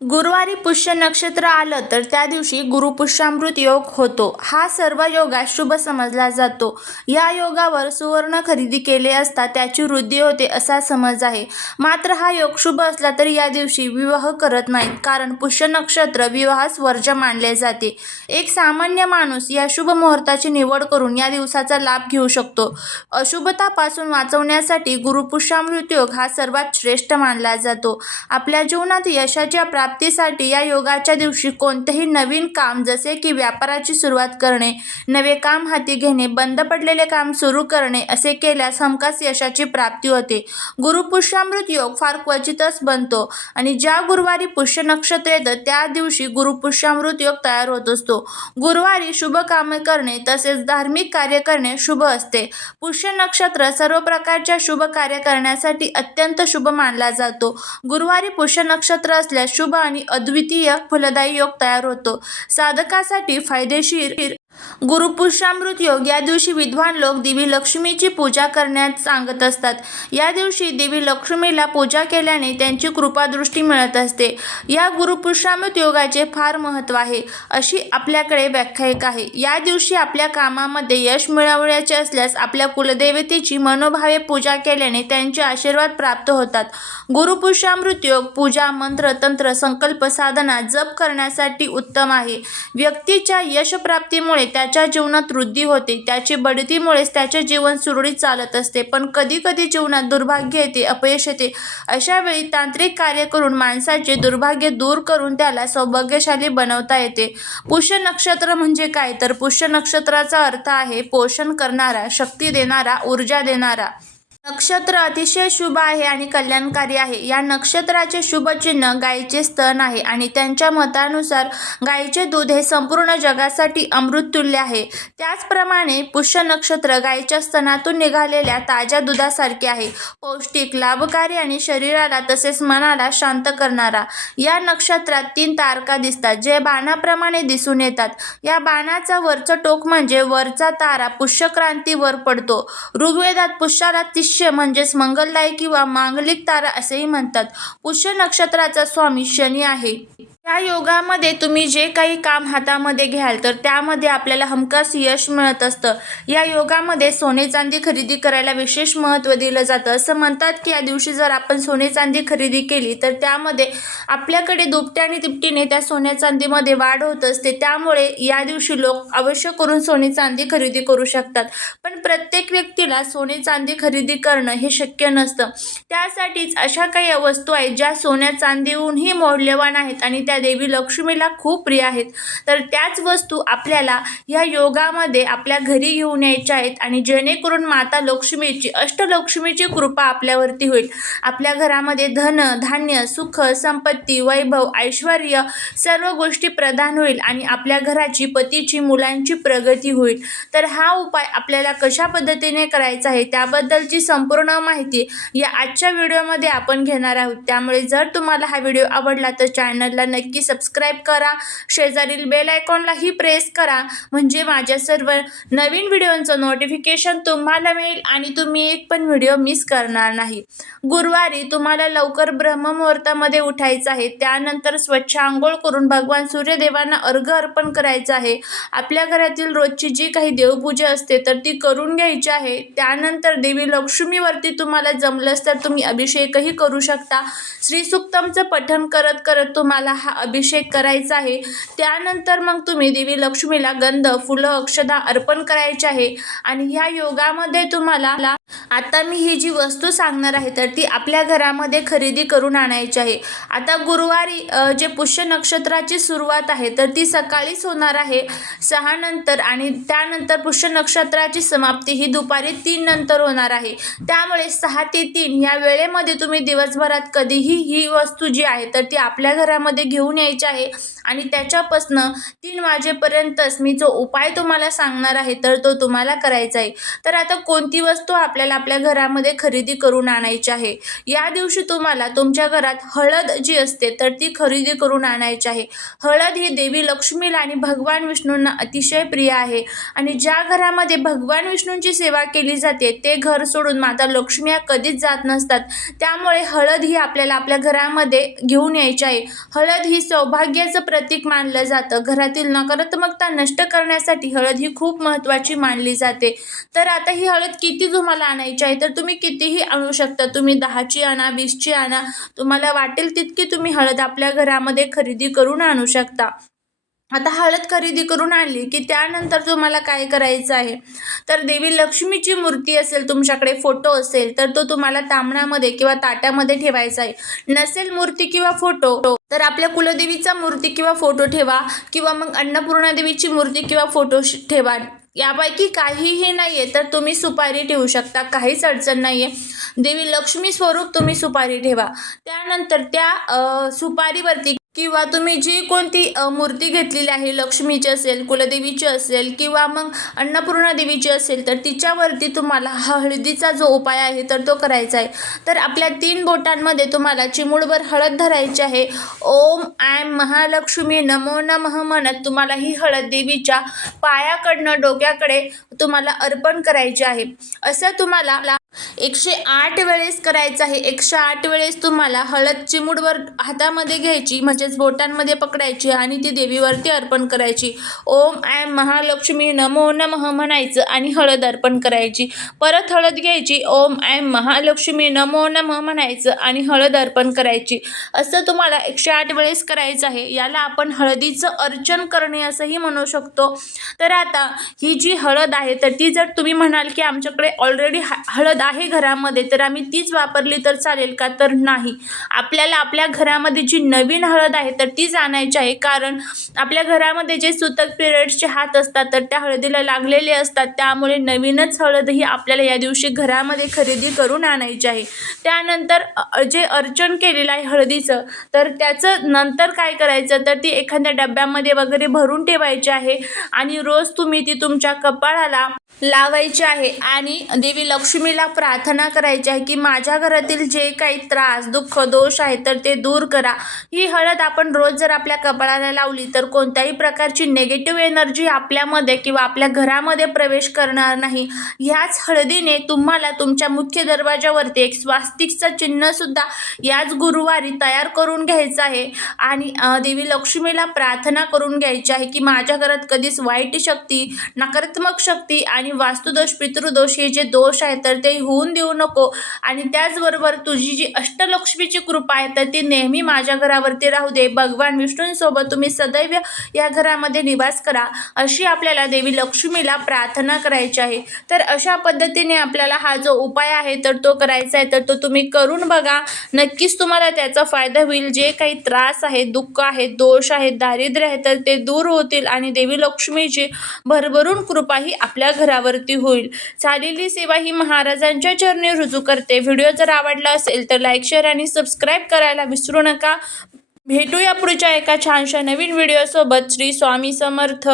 गुरुवारी पुष्य नक्षत्र आलं तर त्या दिवशी गुरुपुष्यामृत योग होतो. हा सर्व योगा शुभ समजला जातो. या योगावर सुवर्ण खरेदी केले असता त्याची वृद्धी होते असा समज आहे. मात्र हा योग शुभ असला तरी या दिवशी विवाह करत नाहीत कारण पुष्य नक्षत्र विवाहास वर्ज मानले जाते. एक सामान्य माणूस या शुभ मुहूर्ताची निवड करून या दिवसाचा लाभ घेऊ शकतो. अशुभतापासून वाचवण्यासाठी गुरुपुष्यामृत योग हा सर्वात श्रेष्ठ मानला जातो. आपल्या जीवनात यशाच्या प्राप्तीसाठी या योगाच्या दिवशी कोणतेही नवीन काम जसे की व्यापाराची सुरुवात करणे नवे काम हाती घेणे बंद पडलेले काम सुरू करणे असे केल्यास हमखास यशाची प्राप्ती होते. गुरुपुष्यामृत योग फार क्वचितच बनतो आणि ज्या गुरुवारी पुष्य नक्षत्र येतं त्या दिवशी गुरुपुष्यामृत योग तयार होत असतो. गुरुवारी शुभ कामे करणे तसेच धार्मिक कार्य करणे शुभ असते. पुष्य नक्षत्र सर्व प्रकारच्या शुभ कार्य करण्यासाठी अत्यंत शुभ मानला जातो. गुरुवारी पुष्य नक्षत्र असल्यास शुभ आणि अद्वितीय फलदायी योग तयार होतो. साधकासाठी फायदेशीर गुरुपुष्यामृत योग. या दिवशी विद्वान लोक देवी लक्ष्मीची पूजा करण्यास सांगत असतात. या दिवशी देवी लक्ष्मीला पूजा केल्याने त्यांची कृपादृष्टी मिळत असते. या गुरुपुष्यामृत योगाचे फार महत्त्व आहे. अशी आपल्याकडे व्याख्यायिक आहे. या दिवशी आपल्या कामामध्ये यश मिळवण्याचे असल्यास आपल्या कुलदेवतेची मनोभावे पूजा केल्याने त्यांचे आशीर्वाद प्राप्त होतात. गुरुपुष्यामृत योग पूजा मंत्र तंत्र संकल्प साधना जप करण्यासाठी उत्तम आहे. व्यक्तीच्या यशप्राप्तीमुळे त्याच्या जीवनात वृद्धी होते. त्याची बढतीमुळेच त्याचे जीवन सुरळीत चालत असते. पण कधी कधी जीवनात दुर्भाग्य येते अपयश येते. अशा वेळी तांत्रिक कार्य करून माणसाचे दुर्भाग्य दूर करून त्याला सौभाग्यशाली बनवता येते. पुष्य नक्षत्र म्हणजे काय? तर पुष्य नक्षत्राचा अर्थ आहे पोषण करणारा शक्ती देणारा ऊर्जा देणारा. नक्षत्र अतिशय शुभ आहे आणि कल्याणकारी आहे. या नक्षत्राचे शुभ चिन्ह गायीचे स्तन आहे आणि त्यांच्या मतानुसार गायीचे दूध हे संपूर्ण जगासाठी अमृततुल्य आहे. त्याचप्रमाणे पुष्य नक्षत्र गायीच्या स्तनातून निघालेल्या ताज्या दुधासारखे आहे. पौष्टिक लाभकारी आणि शरीराला तसेच मनाला शांत करणारा. या नक्षत्रात तीन तारका दिसतात जे बाणाप्रमाणे दिसून येतात. या बाणाचा वरचं टोक म्हणजे वरचा तारा पुष्यक्रांतीवर पडतो. ऋग्वेदात पुष्याला पुष्य म्हणजेच मंगलदायी किंवा मांगलिक तारा असेही म्हणतात. पुष्य नक्षत्राचा स्वामी शनी आहे. या योगामध्ये तुम्ही जे काही काम हातामध्ये घ्याल तर त्यामध्ये आपल्याला हमखास यश मिळत असतं. या योगामध्ये सोने चांदी खरेदी करायला विशेष महत्त्व दिलं जातं. असं म्हणतात की या दिवशी जर आपण सोने चांदी खरेदी केली तर त्यामध्ये आपल्याकडे दुपट्या आणि तिपटीने त्या सोन्या चांदीमध्ये वाढ होत असते. त्यामुळे या दिवशी लोक अवश्य करून सोने चांदी खरेदी करू शकतात. पण प्रत्येक व्यक्तीला सोने चांदी खरेदी करणं हे शक्य नसतं. त्यासाठीच अशा काही वस्तू आहेत ज्या सोन्या चांदीहूनही मौल्यवान आहेत आणि त्या देवी लक्ष्मीला खूप प्रिय आहेत. तर त्याच वस्तू आपल्याला या योगामध्ये आपल्या घरी घेऊन यायच्या आहेत आणि जेणेकरून माता लक्ष्मीची अष्टलक्ष्मीची कृपा आपल्यावरती होईल. आपल्या घरामध्ये धन धान्य सुख संपत्ती वैभव ऐश्वर सर्व गोष्टी प्रदान होईल आणि आपल्या घराची पतीची मुलांची प्रगती होईल. तर हा उपाय आपल्याला कशा पद्धतीने करायचा आहे त्याबद्दलची संपूर्ण माहिती या आजच्या व्हिडिओमध्ये आपण घेणार आहोत. त्यामुळे जर तुम्हाला हा व्हिडिओ आवडला तर चॅनलला नक्की सबस्क्राईब करा. शेजारील बेल आयकॉनलाही प्रेस करा. म्हणजे माझ्या सर्व नवीन व्हिडिओंचं नोटिफिकेशन तुम्हाला मिळेल आणि तुम्ही एक पण व्हिडिओ मिस करणार नाही. गुरुवारी तुम्हाला लवकर ब्रह्ममुहूर्तामध्ये उठायचं आहे. त्यानंतर स्वच्छ आंघोळ करून भगवान सूर्यदेवांना अर्घ अर्पण करायचं आहे. आपल्या घरातील रोजची जी काही देवपूजा असते तर ती करून घ्यायची आहे. त्यानंतर देवी लक्ष्मीवरती तुम्हाला जमलंच तर तुम्ही अभिषेकही करू शकता. श्रीसुक्तमचं पठण करत करत तुम्हाला हा अभिषेक करायचा आहे. त्यानंतर मग तुम्ही देवी लक्ष्मीला गंध फुलं अक्षदा अर्पण करायचे आहे. आणि ह्या योगामध्ये तुम्हाला आता मी ही जी वस्तू सांगणार आहे तर ती आपल्या घरामध्ये खरेदी करून आणायची आहे. आता गुरुवारी जे पुष्य नक्षत्राची सुरुवात आहे तर ती सकाळीच होणार आहे सहा नंतर. आणि त्यानंतर पुष्य नक्षत्राची समाप्ती ही दुपारी तीन नंतर होणार आहे. त्यामुळे सहा ते तीन या वेळेमध्ये तुम्ही दिवसभरात कधीही ही वस्तू जी आहे तर ती आपल्या घरामध्ये घेऊन यायची आहे. आणि त्याच्यापासनं तीन वाजेपर्यंतच मी जो उपाय तुम्हाला सांगणार आहे तर तो तुम्हाला करायचा आहे. तर आता कोणती वस्तू आपल्याला आपल्या घरामध्ये खरेदी करून आणायची आहे? या दिवशी तुम्हाला तुमच्या घरात हळद जी असते तर ती खरेदी करून आणायची आहे. हळद ही देवी लक्ष्मीला आणि भगवान विष्णूंना अतिशय प्रिय आहे. आणि ज्या घरामध्ये भगवान विष्णूंची सेवा केली जाते ते घर सोडून माता लक्ष्मी या कधीच जात नसतात. त्यामुळे हळद ही आपल्याला आपल्या घरामध्ये घेऊन यायची आहे. हळद ही सौभाग्याचं प्रतीक मानलं जातं. घरातील नकारात्मकता नष्ट करण्यासाठी हळद ही खूप महत्त्वाची मानली जाते. तर आता ही हळद किती तुम्हाला आणायची आहे? तर तुम्ही कितीही आणू शकता. तुम्ही दहाची आणा वीसची आणा. तुम्हाला वाटेल तितकी तुम्ही हळद आपल्या घरामध्ये खरेदी करून आणू शकता. आता हळद खरेदी करून आणली की त्यानंतर तुम्हाला काय करायचं आहे? तर देवी लक्ष्मीची मूर्ती असेल तुमच्याकडे फोटो असेल तर तो तुम्हाला तांबण्यामध्ये किंवा ताट्यामध्ये ठेवायचा आहे. नसेल मूर्ती किंवा फोटो तर आपल्या कुलदेवीचा मूर्ती किंवा फोटो ठेवा किंवा मग अन्नपूर्णा देवीची मूर्ती किंवा फोटो श- ठेवा. यापैकी काहीही नाही आहे तर तुम्ही सुपारी ठेवू शकता. काहीच अडचण नाही आहे देवी लक्ष्मी स्वरूप तुम्ही सुपारी ठेवा. त्यानंतर त्या सुपारीवरती किंवा तुम्ही जी कोणती मूर्ती घेतलेली आहे लक्ष्मीची असेल कुलदेवीची असेल किंवा मग अन्नपूर्णा देवीची असेल तर तिच्यावरती तुम्हाला हा हळदीचा जो उपाय आहे तर तो करायचा आहे. तर आपल्या तीन बोटांमध्ये तुम्हाला चिमूडभर हळद धरायची आहे. ओम आय महालक्ष्मी नमो नमः म्हणत तुम्हाला ही हळद देवीच्या पायाकडनं डोक्याकडे तुम्हाला अर्पण करायची आहे. असं तुम्हाला एकशे आठ वेळेस करायचं आहे. एकशे आठ वेळेस तुम्हाला हळद चिमूडवर हातामध्ये घ्यायची म्हणजेच बोटांमध्ये पकडायची आणि ती देवीवरती अर्पण करायची. ओम आय महालक्ष्मी नमो नमः म्हणायचं आणि हळद अर्पण करायची. परत हळद घ्यायची ओम आय महालक्ष्मी नमो नमः म्हणायचं आणि हळद अर्पण करायची. असं तुम्हाला एकशे आठ वेळेस करायचं आहे. याला आपण हळदीचं अर्चन करणे असंही म्हणू शकतो. तर आता ही जी हळद आहे तर ती जर तुम्ही म्हणाल की आमच्याकडे ऑलरेडी हळद आहे घरामध्ये तर आम्ही तीच वापरली तर चालेल का? तर नाही. आपल्याला आपल्या घरामध्ये जी नवीन हळद आहे तर तीच आणायची आहे. कारण आपल्या घरामध्ये जे सुतक पिरियड्सचे हात असतात तर त्या हळदीला लागलेले असतात. त्यामुळे नवीनच हळद ही आपल्याला या दिवशी घरामध्ये खरेदी करून आणायची आहे. त्यानंतर जे अर्चन केलेलं आहे हळदीचं तर त्याचं नंतर काय करायचं? तर ती एखाद्या डब्यामध्ये वगैरे भरून ठेवायची आहे. आणि रोज तुम्ही ती तुमच्या कपाळाला लावायची आहे. आणि देवी लक्ष्मीला प्रार्थना करायची आहे की माझ्या घरातील जे काही त्रास दुःख दोष आहे तर ते दूर करा. ही हळद आपण रोज जर आपल्या कपाळाला लावली तर कोणत्याही प्रकारची नेगेटिव्ह एनर्जी आपल्यामध्ये किंवा आपल्या घरामध्ये प्रवेश करणार नाही. ह्याच हळदीने तुम्हाला तुमच्या मुख्य दरवाजावरती एक स्वास्तिकचं चिन्हसुद्धा याच गुरुवारी तयार करून घ्यायचं आहे. आणि देवी लक्ष्मीला प्रार्थना करून घ्यायची आहे की माझ्या घरात कधीच वाईट शक्ती नकारात्मक शक्ती आणि वास्तुदोष पितृदोष हे जे दोष आहेत तर ते होऊन देऊ नको. आणि त्याचबरोबर तुझी जी अष्टलक्ष्मीची कृपा आहे तर ती नेहमी माझ्या घरावरती राहू दे. भगवान विष्णूंसोबत तुम्ही सदैव या घरामध्ये निवास करा. अशी आपल्याला देवी लक्ष्मीला प्रार्थना करायची आहे. तर अशा पद्धतीने आपल्याला हा जो उपाय आहे तर तो करायचा आहे तर तो तुम्ही करून बघा. नक्कीच तुम्हाला त्याचा फायदा होईल. जे काही त्रास आहे दुःख आहे दोष आहे दारिद्र्य आहे तर ते दूर होतील आणि देवी लक्ष्मीची भरभरून कृपा ही आपल्या घरावरती होईल. झालेली सेवा ही महाराजांच्या चरणी रुजू करते. व्हिडिओ जर आवडला असेल तर लाईक शेअर आणि सबस्क्राईब करायला विसरू नका. भेटूया पुढच्या एका छानशा नवीन व्हिडिओसोबत श्री स्वामी समर्थ.